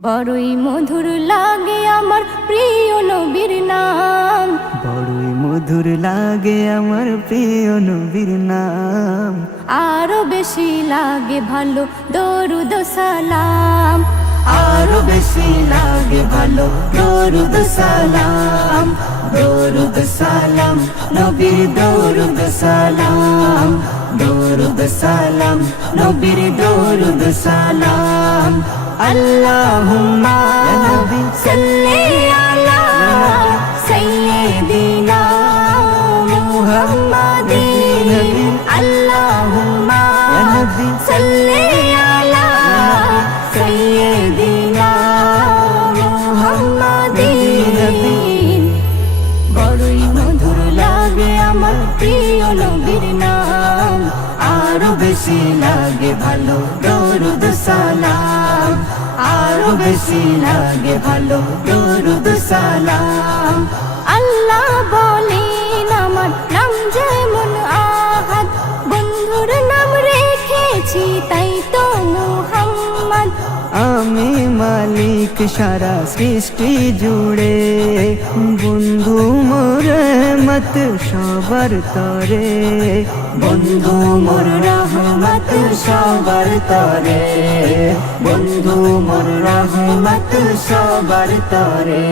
বড়ই মধুর লাগে আমার প্রিয় নবীর নাম, বড়ই মধুর লাগে আমার প্রিয় নবীর নাম। আরো বেশি লাগে ভালো দরুদ সালাম, আরো বেশি লাগে ভালো দরুদ সালাম। দরুদ সালাম নবীর দরুদ সালাম, দরুদ সালাম নবীর দরুদ সালাম। আল্লাহুম্মা ইয়া নবী সাল্লি আলা সাইয়্যিদিনা মুহাম্মাদিন। আল্লাহুম্মা ইয়া নবী সাল্লি আলা সাইয়্যিদিনা মুহাম্মাদিন। বড়ই মধুর লাগে আমার প্রিয় নবীর নাম, আরো বেশি লাগে ভালো দরুদ সালাম, আরো বেশি লাগে ভালো দরুদ সালাম। আল্লাহ বলেন আমার নাম যেমন আহাদ, বন্ধুর নাম রেখেছি তাই তো মুহাম্মদ। আমি মালিক সারা সৃষ্টি জুড়ে, বন্ধু মোর রহমত সবার তরে, বন্ধু মোর রহমত সবার তরে, বন্ধু মোর রহমত সবার তরে।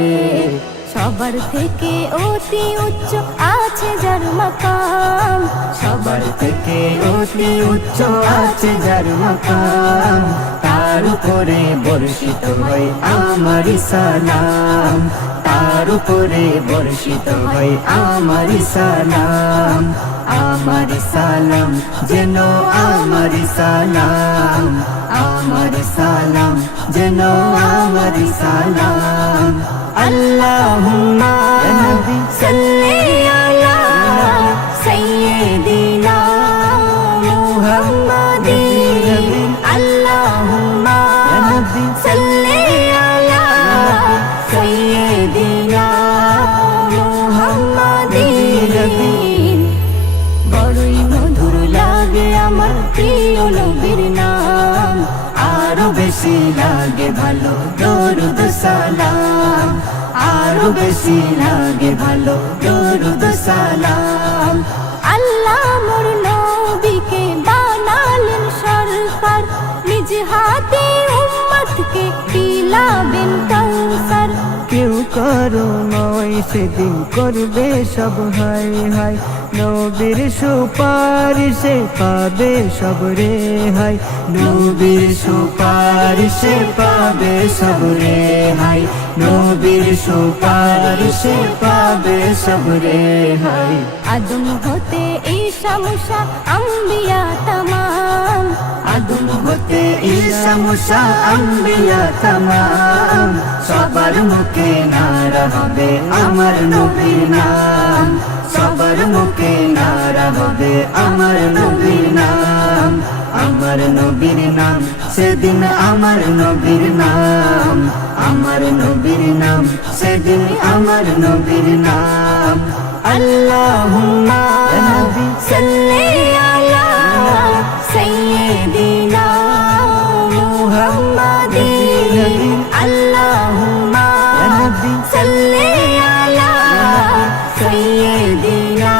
সবার থেকে অতি উচ্চ আছে যার মাকাম, সবার থেকে অতি উচ্চ আছে যার মাকাম, তার উপরে বর্ষিত হয় আমার সালাম, তার উপরে বর্ষিত হয় আমার সালাম। আমার সালাম যেন আমার সালাম, আমার সালাম যেন আমার সালাম। আল্লাহুম্মা ইয়া নবী সাল্লি আলা সাইয়্যিদিনা মুহাম্মাদিন। আল্লাহুম্মা ইয়া নবী সাল্লি আলা সাইয়্যিদিনা মুহাম্মাদিন। বড়ই মধুর লাগে আমার প্রিয় নবীর নাম, আরো বেশি লাগে ভালো দরুদ সালাম, আরো বেশি লাগে ভালো দরুদ সালাম। আল্লাহ মোর নবীকে বানালেন সরকার, নিজ হাতে উম্মতকে পিলাবেন কাউসার। কেউ করো নয় সেদিন করবে সব হায় হায়, নবীর সুপারিশে পাবে সব রেহাই, নবীর সুপারিশে পাবে সব রেহাই, নবীর সুপারিশে পাবে সব রেহাই। আদম হতে ঈসা মুসা আম্বিয়া তামাম, আদম হতে ঈসা মুসা আম্বিয়া তামাম, সবার মুখে নারা হবে আমার নবীর নাম, সবার মুখে নারা হবে আমার নবীর নাম, আমার নবীর নাম সেদিন আমার নবীর নাম, আমার নবীর নাম সেদিন আমার নবীর নাম। আল্লাহুম্মা ইয়া নবী সাল্লি আলা সাইয়্যিদিনা মুহাম্মাদিন। আল্লাহুম্মা ইয়া নবী সাল্লি আলা সাইয়্যিদিনা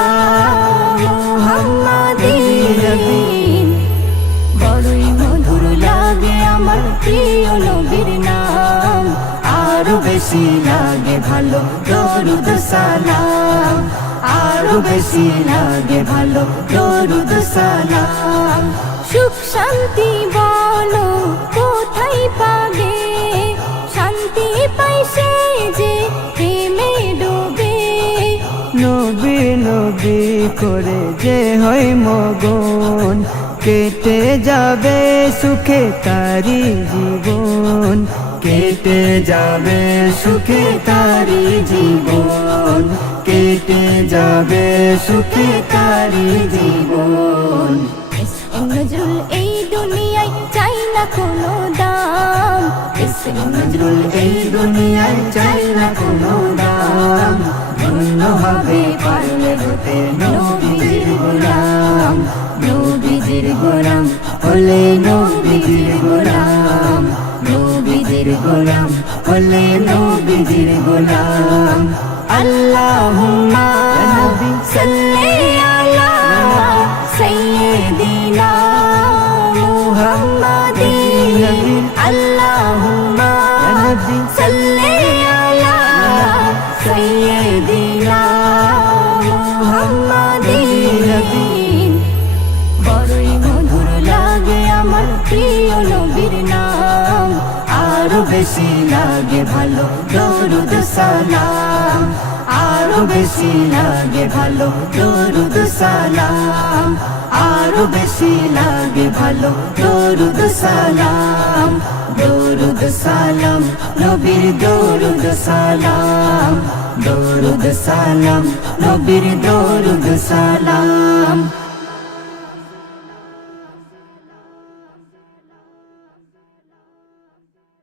মুহাম্মাদিন। বড়ই মধুর লাগে আমার প্রিয় নবীর নাম, আরো বেশি লাগে ভালো দরুদ সালাম, আরো বেশি লাগে ভালো দরুদ সালাম। সুখ শান্তি বলো কোথায় পাবে, শান্তি পাই সে যে প্রেমে ডোবে। নবী নবী করে যে হয় মগন, কেটে যাবে সুখে তারি জীবন, কেটে যাবে সুখে তারি জীবন, কেটে যাবে সুখে তারি জীবন। নজরুল এই দুনিয়ায় চাই না কোনো দাম, নজরুল এই দুনিয়ায় চাই না কোনো দাম, ধন্য হবে পারলে হতে নবীজির গোলাম, নবীজির গোলাম হলে নবীজির গোলাম, নবীজির নবীজির গোলাম হলে নবীজির গোলাম আল্লাহুম্মা সাল্লি আলা সাইয়্যিদিনা মুহাম্মাদিন আল্লাহুম্মা সাল্লি আলা সাইয়্যিদিনা মুহাম্মাদিন বড়ই মধুর লাগে আমার প্রিয় নবীর নাম আরো বেশি লাগে ভালো দরুদ সালাম আরো বেশি লাগে ভালো দরুদ সালাম আরো বেশি লাগে ভালো দরুদ সালাম দরুদ সালাম নবীর দরুদ সালাম দরুদ সালাম নবীর দরুদ সালাম